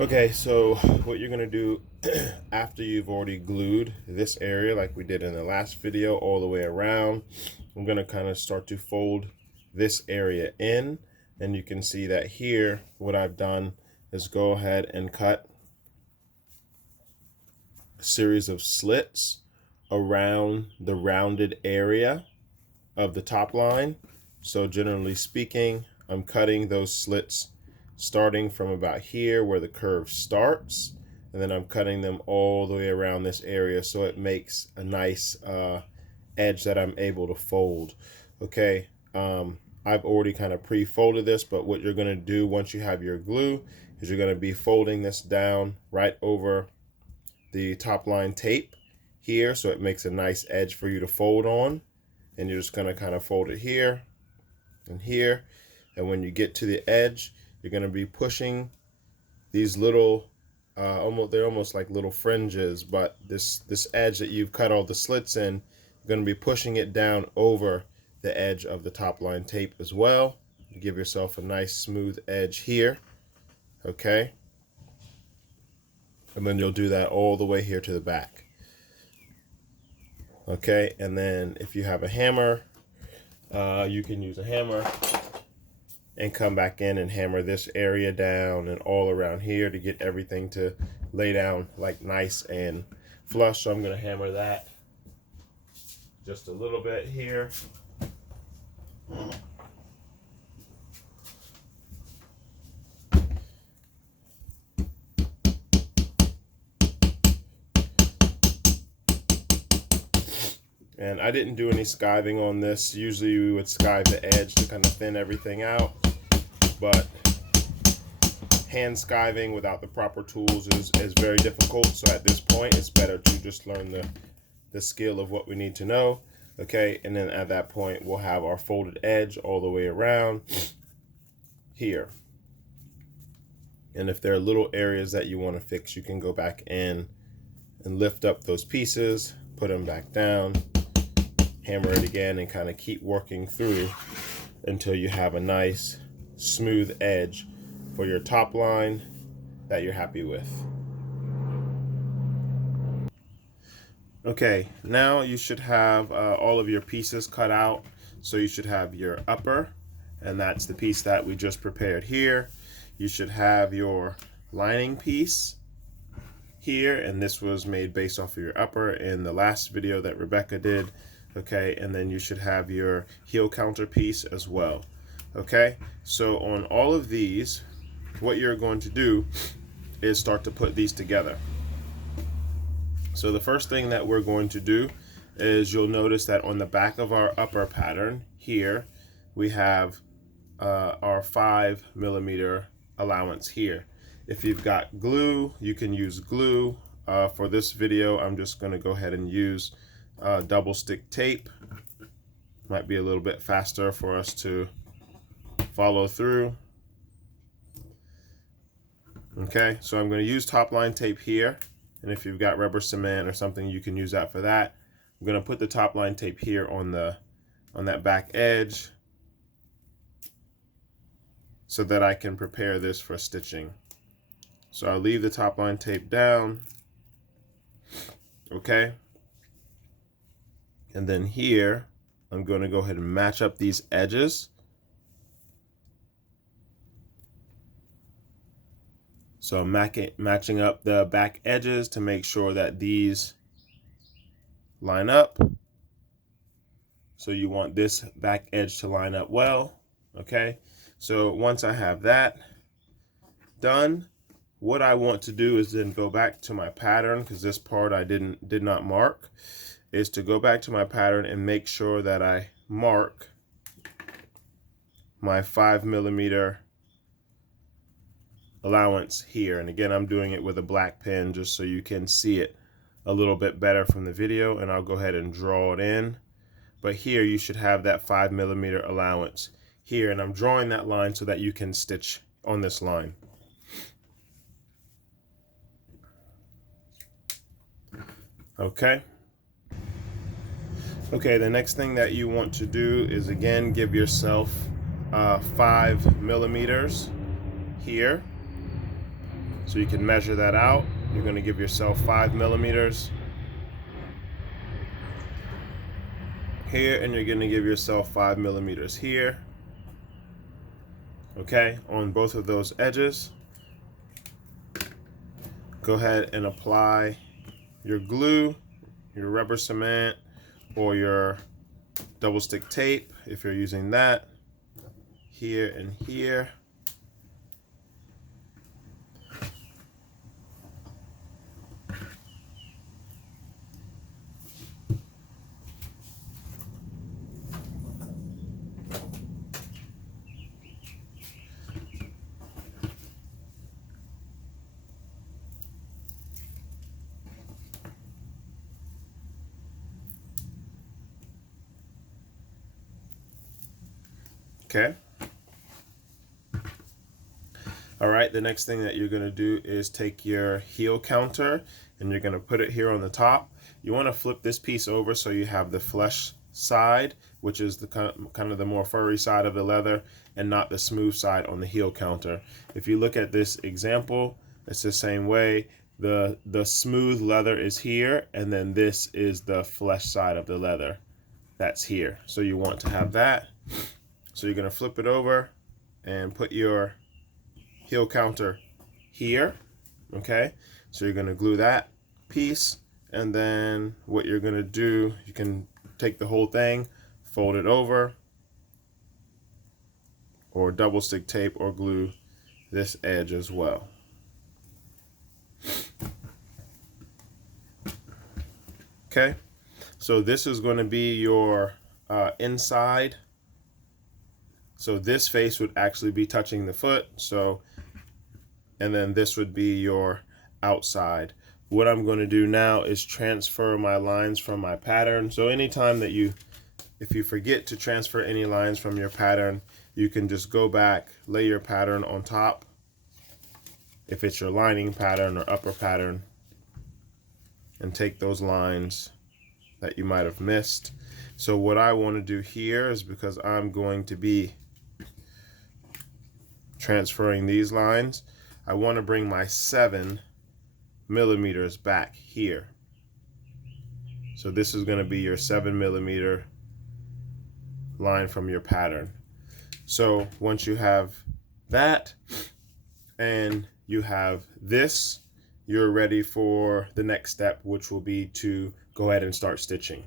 Okay, so what you're gonna do after you've already glued this area like we did in the last video all the way around, I'm gonna kind of start to fold this area in, and you can see that here what I've done is go ahead and cut a series of slits around the rounded area of the top line. So generally speaking, I'm cutting those slits starting from about here where the curve starts, and then I'm cutting them all the way around this area so it makes a nice edge that I'm able to fold. Okay, I've already kind of pre-folded this, but what you're going to do once you have your glue is you're going to be folding this down right over the top line tape here so it makes a nice edge for you to fold on, and you're just going to kind of fold it here and here, and when you get to the edge you're going to be pushing these little they're almost like little fringes, but this edge that you've cut all the slits in, you're going to be pushing it down over the edge of the top line tape as well. You give yourself a nice smooth edge here. Okay, and then you'll do that all the way here to the back. Okay, and then if you have a hammer, you can use a hammer and come back in and hammer this area down and all around here to get everything to lay down like nice and flush. So I'm going to hammer that just a little bit here. And I didn't do any skiving on this. Usually we would skive the edge to kind of thin everything out, but hand skiving without the proper tools is very difficult. So at this point it's better to just learn the skill of what we need to know. Okay, and then at that point we'll have our folded edge all the way around here. And if there are little areas that you want to fix, you can go back in and lift up those pieces, put them back down, hammer it again, and kind of keep working through until you have a nice smooth edge for your top line that you're happy with. Okay, now you should have all of your pieces cut out. So you should have your upper, and that's the piece that we just prepared here. You should have your lining piece here, and this was made based off of your upper in the last video that Rebecca did. Okay, and then you should have your heel counter piece as well. Okay, so on all of these, what you're going to do is start to put these together. So the first thing that we're going to do is you'll notice that on the back of our upper pattern here, we have our 5mm allowance here. If you've got glue, you can use glue. For this video, I'm just going to go ahead and use double stick tape. Might be a little bit faster for us to follow through. Okay, so I'm going to use top line tape here, and if you've got rubber cement or something, you can use that for that. I'm going to put the top line tape here on that back edge so that I can prepare this for stitching. So I'll leave the top line tape down. Okay, and then here I'm going to go ahead and match up these edges. So I'm matching up the back edges to make sure that these line up. So you want this back edge to line up well. Okay, so once I have that done, what I want to do is then go back to my pattern, because this part I did not mark, is to go back to my pattern and make sure that I mark my 5mm allowance here. And again, I'm doing it with a black pen just so you can see it a little bit better from the video, and I'll go ahead and draw it in. But here you should have that 5mm allowance here, and I'm drawing that line so that you can stitch on this line. Okay. Okay, the next thing that you want to do is again give yourself 5mm here. So you can measure that out. You're going to give yourself 5 millimeters here, and you're going to give yourself 5 millimeters here. Okay, on both of those edges. Go ahead and apply your glue, your rubber cement, or your double stick tape if you're using that, here and here. Okay. All right, the next thing that you're going to do is take your heel counter and you're going to put it here on the top. You want to flip this piece over so you have the flesh side, which is the kind of the more furry side of the leather, and not the smooth side on the heel counter. If you look at this example, it's the same way. The smooth leather is here, and then this is the flesh side of the leather that's here. So you want to have that. So you're going to flip it over and put your heel counter here. Okay, so you're going to glue that piece, and then what you're going to do, you can take the whole thing, fold it over, or double stick tape or glue this edge as well. Okay, so this is going to be your inside. So this face would actually be touching the foot. So, and then this would be your outside. What I'm going to do now is transfer my lines from my pattern. So anytime that if you forget to transfer any lines from your pattern, you can just go back, lay your pattern on top, if it's your lining pattern or upper pattern, and take those lines that you might have missed. So what I want to do here is, because I'm going to be transferring these lines, I want to bring my 7 millimeters back here. So this is going to be your 7 millimeter line from your pattern. So once you have that and you have this, you're ready for the next step, which will be to go ahead and start stitching.